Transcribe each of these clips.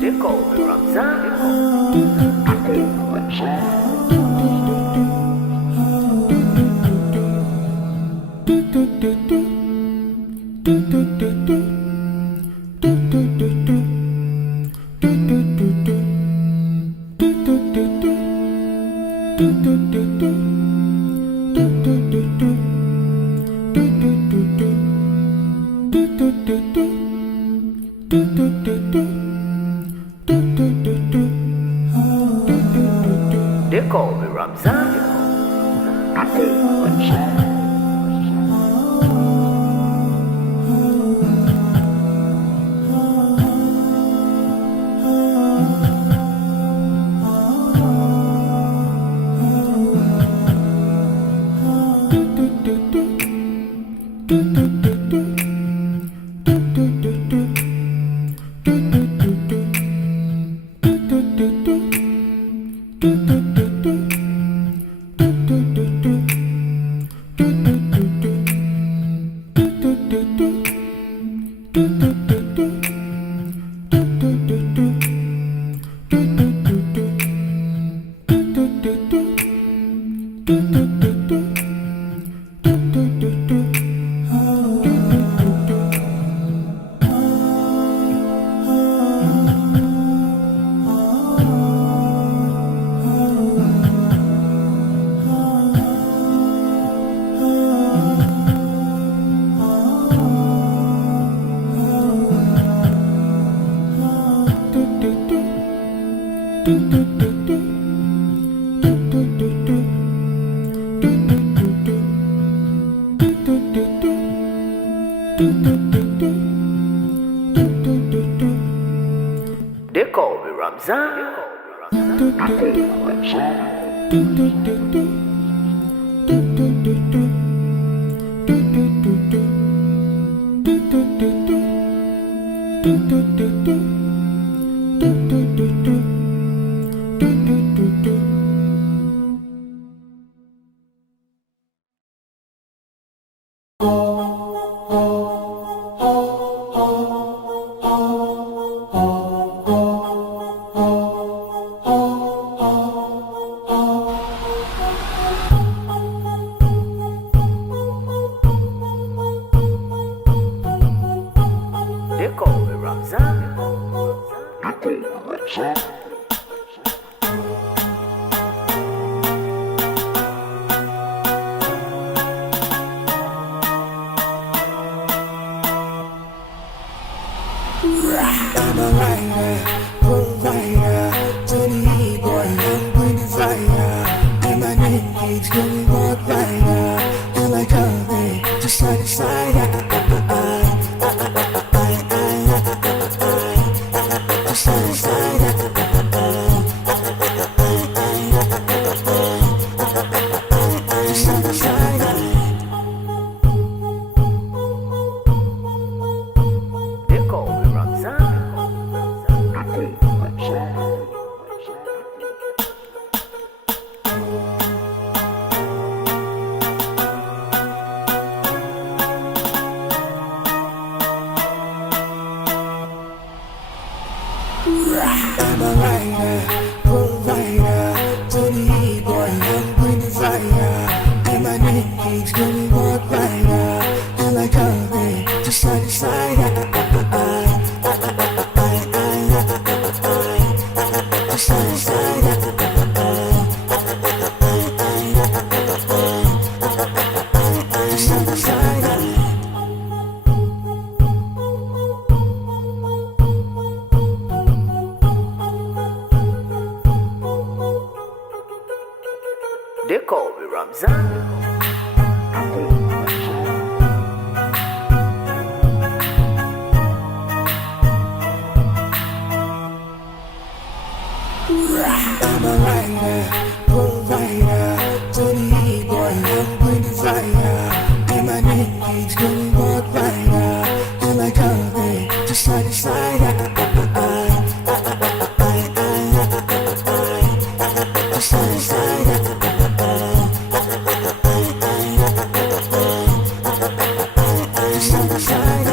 They call me Ramzan. They call me Ramzan. They call me Ramzan. They call me Ramzan. I'm a writer, provider, to the E-boy, I'm bringing fire. And my name keeps going walk rider. And like a me, just side to side. Side to side. Side to side. They call me Ramzan. I'm a writer, provider, to the E-boy, I'm bringing fire. And my name keeps going walk rider. And like a me, just side to side. Side to side. Side to side. They call me Ramzan. I'm a writer, provider, to the E-boy, I'm bringing fire. And my name keeps going walk rider. And like a me, just side to side. Side to side. Side to side.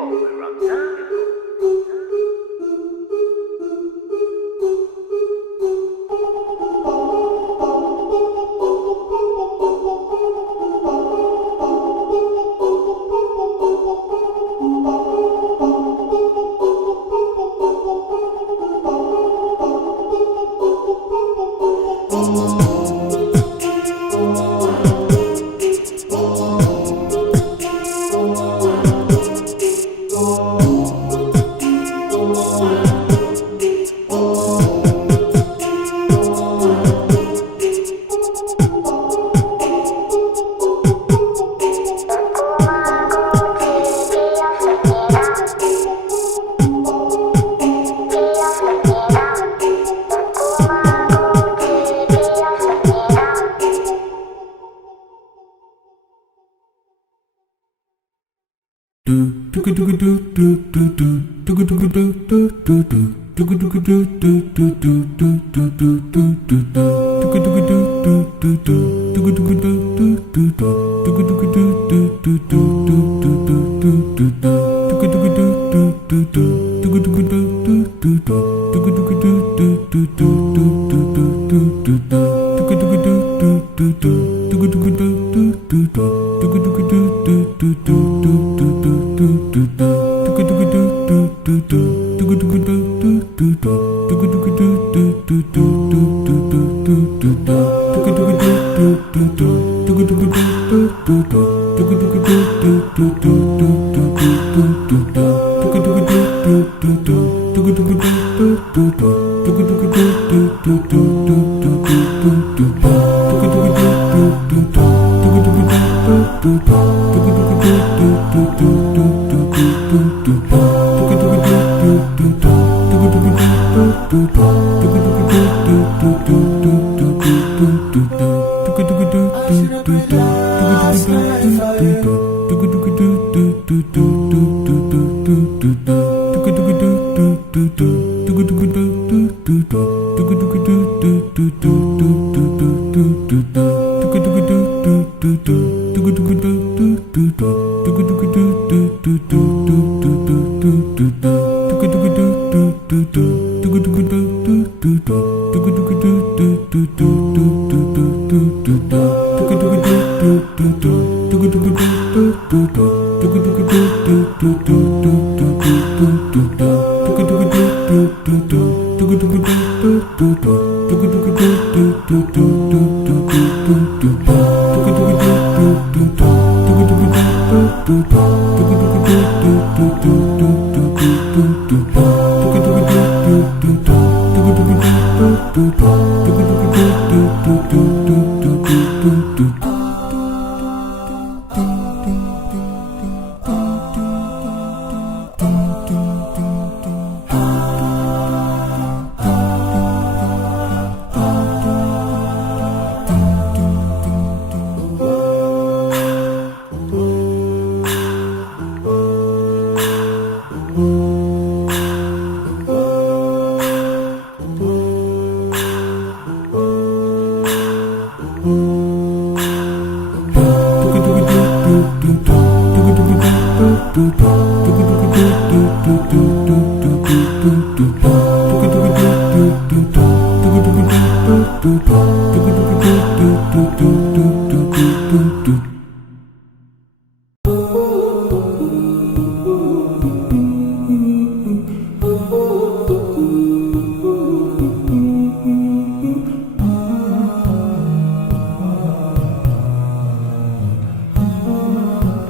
call me Ramzan.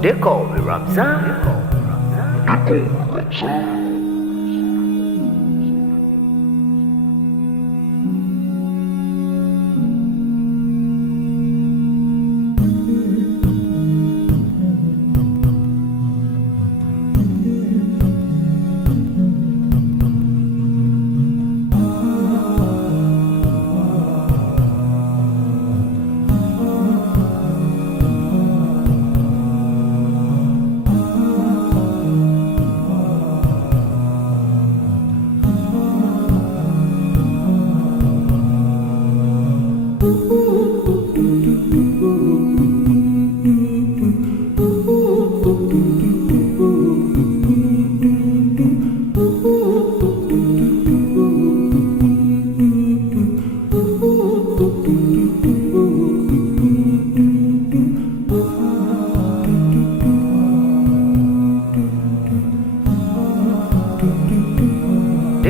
They call me Ramzan.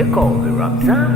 They call me Ramzan.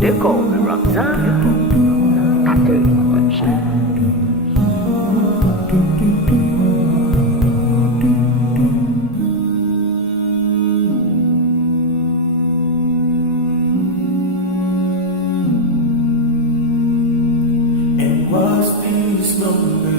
They call me Ramzan. It was peace, no